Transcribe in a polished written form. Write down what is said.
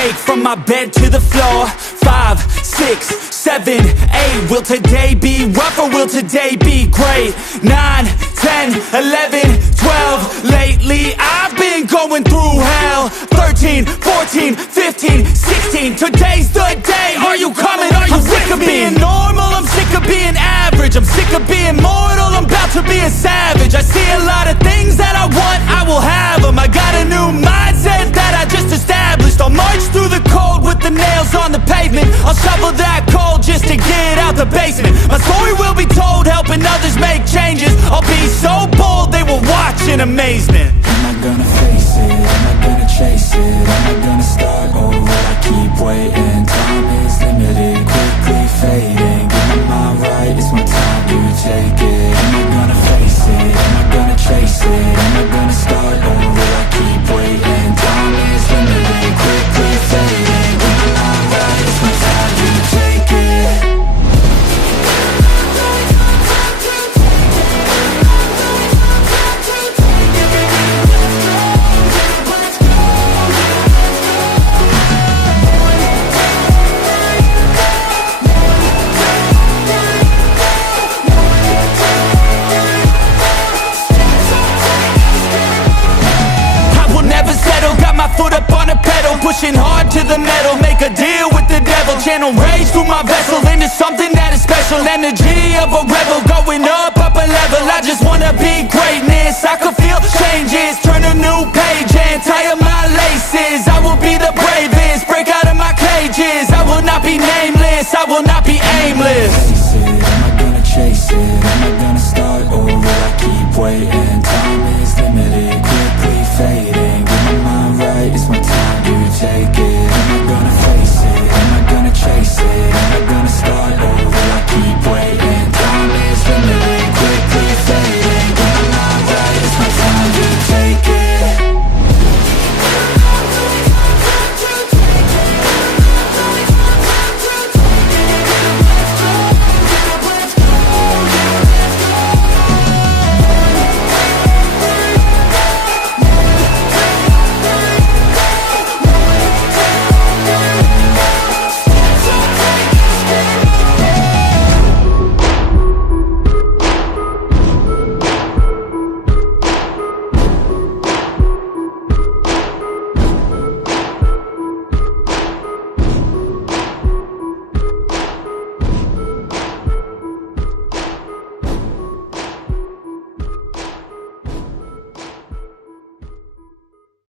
take from my bed to the floor. 5, 6, 7, 8. Will today be rough or will today be great? 9, 10, 11, 12. Lately I've been going through hell. 13, 14, 15, 16. Today's the day. Are you coming? Are you I'm sick of being normal, I'm sick of being average. I'm sick of being mortal, I'm about to be a savage. I see a lot of things that I want, I will have them. I got a new mindset that I just established. I'll march through the cold with the nails on the pavement. I'll shovel that coal just to get out the basement. My story will be told, helping others make changes. I'll be so bold, they will watch in amazement. Am I gonna face it? Am I gonna chase it? Am I gonna start over? I keep waiting. Time is limited, quickly fading. Get my mind right, it's my time to take it. Am I gonna face it? Am I gonna chase it? Am I gonna start over? I keep waiting. Time is limited, quickly fading. Get my mind right, it's my time to take it. Foot up on the pedal, pushing hard to the metal. Make a deal with the devil, channel rage through my vessel into something that is special. Energy of a rebel, going up a level. I just wanna be greatness, I could feel changes. Turn a new page and tie up my laces. I will be the bravest, break out of my cages. I will not be nameless, I will not be aimless. Am I gonna chase it? Am I gonna start over? I keep waiting.